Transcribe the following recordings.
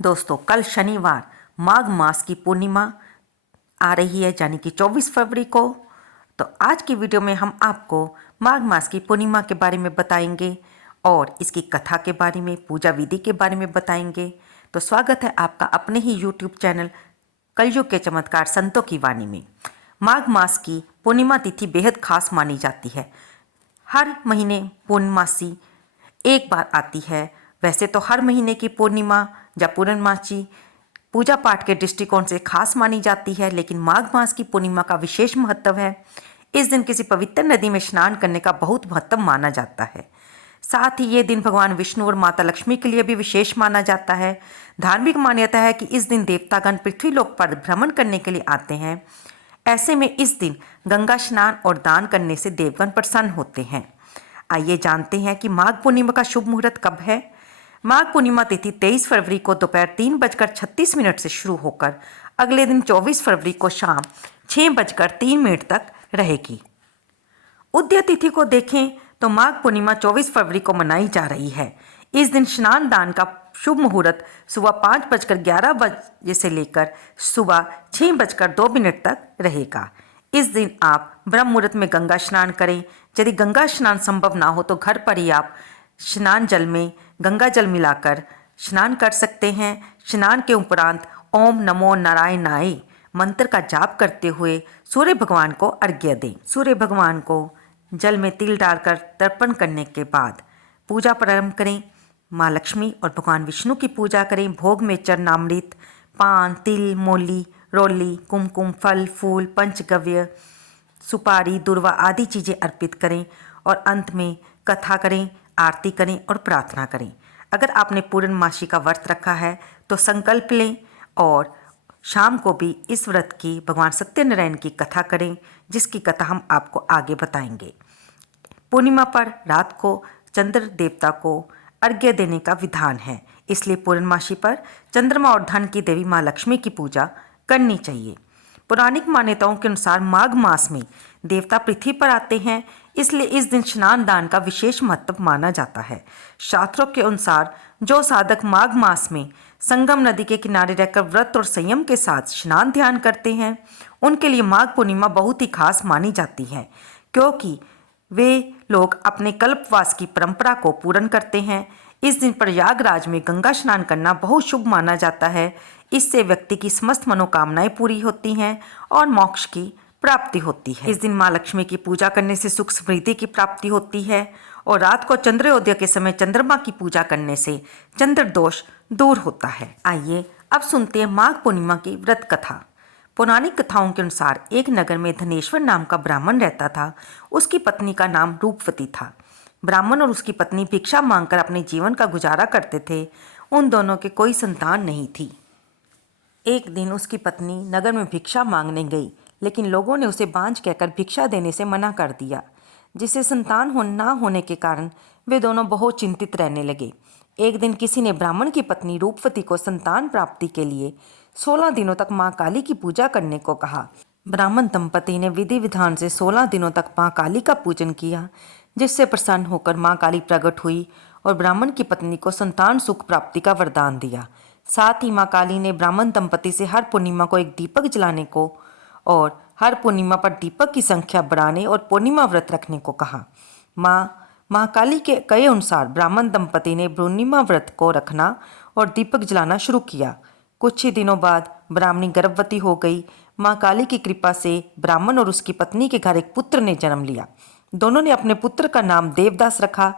दोस्तों कल शनिवार माघ मास की पूर्णिमा आ रही है, यानी कि 24 फरवरी को। तो आज की वीडियो में हम आपको माघ मास की पूर्णिमा के बारे में बताएंगे और इसकी कथा के बारे में, पूजा विधि के बारे में बताएंगे। तो स्वागत है आपका अपने ही यूट्यूब चैनल कलयुग के चमत्कार संतों की वाणी में। माघ मास की पूर्णिमा तिथि बेहद खास मानी जाती है। हर महीने पूर्णमासी एक बार आती है। वैसे तो हर महीने की पूर्णिमा या पूर्णमासी पूजा पाठ के दृष्टिकोण से खास मानी जाती है, लेकिन माघ मास की पूर्णिमा का विशेष महत्व है। इस दिन किसी पवित्र नदी में स्नान करने का बहुत महत्व माना जाता है। साथ ही ये दिन भगवान विष्णु और माता लक्ष्मी के लिए भी विशेष माना जाता है। धार्मिक मान्यता है कि इस दिन देवतागण पृथ्वी लोक पर भ्रमण करने के लिए आते हैं। ऐसे में इस दिन गंगा स्नान और दान करने से देवगण प्रसन्न होते हैं। आइए जानते हैं कि माघ पूर्णिमा का शुभ मुहूर्त कब है। माघ पूर्णिमा तिथि 23 फरवरी को दोपहर 3:36 से शुरू होकर अगले दिन 24 फरवरी को शाम 6:03 तक रहेगी। उदय तिथि को देखें तो माघ पूर्णिमा 24 फरवरी को मनाई जा रही है। इस दिन स्नान दान का शुभ मुहूर्त सुबह 5:11 से लेकर सुबह 6:02 तक रहेगा। इस दिन आप ब्रह्म मुहूर्त में गंगा स्नान करें। यदि गंगा स्नान संभव ना हो तो घर पर ही आप स्नान जल में गंगा जल मिलाकर स्नान कर सकते हैं। स्नान के उपरांत ओम नमो नारायणाय मंत्र का जाप करते हुए सूर्य भगवान को अर्घ्य दें। सूर्य भगवान को जल में तिल डालकर तर्पण करने के बाद पूजा प्रारंभ करें। माँ लक्ष्मी और भगवान विष्णु की पूजा करें। भोग में चरणामृत, पान, तिल, मोली, रोली, कुमकुम, फल, फूल, पंचगव्य, सुपारी, दुर्वा आदि चीज़ें अर्पित करें और अंत में कथा करें, आरती करें और प्रार्थना करें। अगर आपने पूर्णमासी का व्रत रखा है तो संकल्प लें और शाम को भी इस व्रत की भगवान सत्यनारायण की कथा करें, जिसकी कथा हम आपको आगे बताएंगे। पूर्णिमा पर रात को चंद्र देवता को अर्घ्य देने का विधान है, इसलिए पूर्णमासी पर चंद्रमा और धन की देवी माँ लक्ष्मी की पूजा करनी चाहिए। पौराणिक मान्यताओं के अनुसार माघ मास में देवता पृथ्वी पर आते हैं, इसलिए इस दिन स्नान दान का विशेष महत्व माना जाता है। शास्त्रों के अनुसार जो साधक माघ मास में संगम नदी के किनारे रहकर व्रत और संयम के साथ स्नान ध्यान करते हैं, उनके लिए माघ पूर्णिमा बहुत ही खास मानी जाती है, क्योंकि वे लोग अपने कल्पवास की परंपरा को पूर्ण करते हैं। इस दिन प्रयागराज में गंगा स्नान करना बहुत शुभ माना जाता है। इससे व्यक्ति की समस्त मनोकामनाएं पूरी होती हैं और मोक्ष की प्राप्ति होती है। इस दिन माँ लक्ष्मी की पूजा करने से सुख समृद्धि की प्राप्ति होती है और रात को चंद्रोदय के समय चंद्रमा की पूजा करने से चंद्र दोष दूर होता है। आइए अब सुनते हैं माघ पूर्णिमा की व्रत कथा। पौराणिक कथाओं के अनुसार एक नगर में धनेश्वर नाम का ब्राह्मण रहता था। उसकी पत्नी का नाम रूपवती था। ब्राह्मण और उसकी पत्नी भिक्षा मांगकर अपने जीवन का गुजारा करते थे। उन दोनों के कोई संतान नहीं थी। एक दिन उसकी पत्नी नगर में भिक्षा मांगने गई, लेकिन लोगों ने उसे बांझ कहकर भिक्षा देने से मना कर दिया, जिससे संतान ना होने के कारण वे दोनों बहुत चिंतित रहने लगे। एक दिन किसी ने ब्राह्मण की पत्नी रूपवती को संतान प्राप्ति के लिए 16 दिनों तक माँ काली की पूजा करने को कहा। ब्राह्मण दंपति ने विधि विधान से 16 दिनों तक माँ काली का पूजन किया, जिससे प्रसन्न होकर माँ काली प्रकट हुई और ब्राह्मण की पत्नी को संतान सुख प्राप्ति का वरदान दिया। साथ ही माँ काली ने ब्राह्मण दंपति से हर पूर्णिमा को एक दीपक जलाने को और हर पूर्णिमा पर दीपक की संख्या बढ़ाने और पूर्णिमा व्रत रखने को कहा। महाकाली के कहे अनुसार ब्राह्मण दंपति ने पूर्णिमा व्रत को रखना और दीपक जलाना शुरू किया। कुछ ही दिनों बाद ब्राह्मणी गर्भवती हो गई। माँ काली की कृपा से ब्राह्मण और उसकी पत्नी के घर एक पुत्र ने जन्म लिया। दोनों ने अपने पुत्र का नाम देवदास रखा,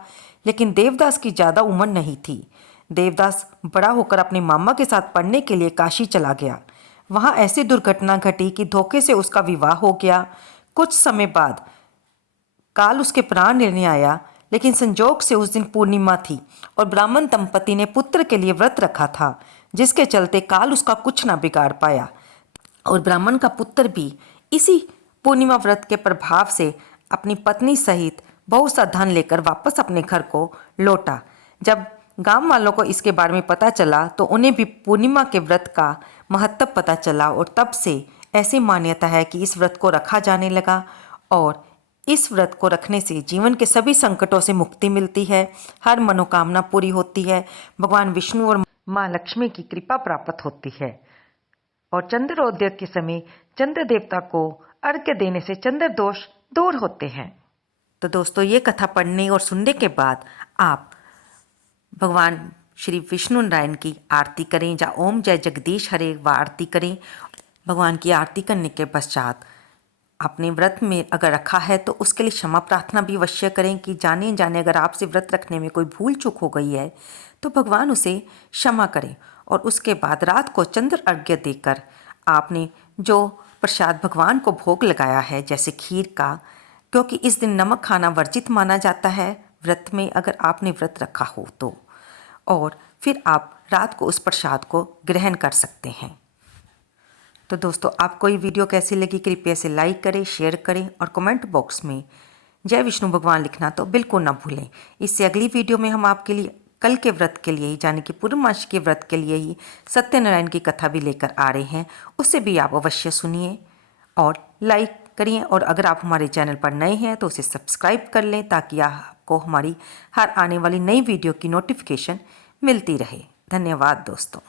लेकिन देवदास की ज़्यादा उम्र नहीं थी। देवदास बड़ा होकर अपने मामा के साथ पढ़ने के लिए काशी चला गया। वहाँ ऐसी दुर्घटना घटी कि धोखे से उसका विवाह हो गया। कुछ समय बाद काल उसके प्राण लेने आया, लेकिन संजोग से उस दिन पूर्णिमा थी और ब्राह्मण दंपति ने पुत्र के लिए व्रत रखा था, जिसके चलते काल उसका कुछ ना बिगाड़ पाया और ब्राह्मण का पुत्र भी इसी पूर्णिमा व्रत के प्रभाव से अपनी पत्नी सहित बहुत सा धन लेकर वापस अपने घर को लौटा। जब गांव वालों को इसके बारे में पता चला तो उन्हें भी पूर्णिमा के व्रत का महत्व पता चला और तब से ऐसी मान्यता है कि इस व्रत को रखा जाने लगा और इस व्रत को रखने से जीवन के सभी संकटों से मुक्ति मिलती है, हर मनोकामना पूरी होती है। भगवान विष्णु और माँ लक्ष्मी की कृपा प्राप्त होती है। और चंद्रोदय के समय चंद्र देवता को अर्घ्य देने से चंद्र दोष दूर होते हैं। तो दोस्तों, ये कथा पढ़ने और सुनने के बाद आप भगवान श्री विष्णु नारायण की आरती करें या ओम जय जगदीश हरे व आरती करें। भगवान की आरती करने के पश्चात आपने व्रत में अगर रखा है तो उसके लिए क्षमा प्रार्थना भी अवश्य करें कि जाने जाने अगर आपसे व्रत रखने में कोई भूल चूक हो गई है तो भगवान उसे क्षमा करें। और उसके बाद रात को चंद्र अर्घ्य देकर आपने जो प्रसाद भगवान को भोग लगाया है, जैसे खीर का, क्योंकि इस दिन नमक खाना वर्जित माना जाता है व्रत में, अगर आपने व्रत रखा हो तो, और फिर आप रात को उस प्रसाद को ग्रहण कर सकते हैं। तो दोस्तों, आपको ये वीडियो कैसी लगी कृपया से लाइक करें, शेयर करें और कमेंट बॉक्स में जय विष्णु भगवान लिखना तो बिल्कुल ना भूलें। इससे अगली वीडियो में हम आपके लिए कल के व्रत के लिए ही, यानी कि पूर्णमासी के व्रत के लिए ही सत्यनारायण की कथा भी लेकर आ रहे हैं, उससे भी आप अवश्य सुनिए और लाइक करिए। और अगर आप हमारे चैनल पर नए हैं तो उसे सब्सक्राइब कर लें ताकि आपको हमारी हर आने वाली नई वीडियो की नोटिफिकेशन मिलती रहे। धन्यवाद दोस्तों।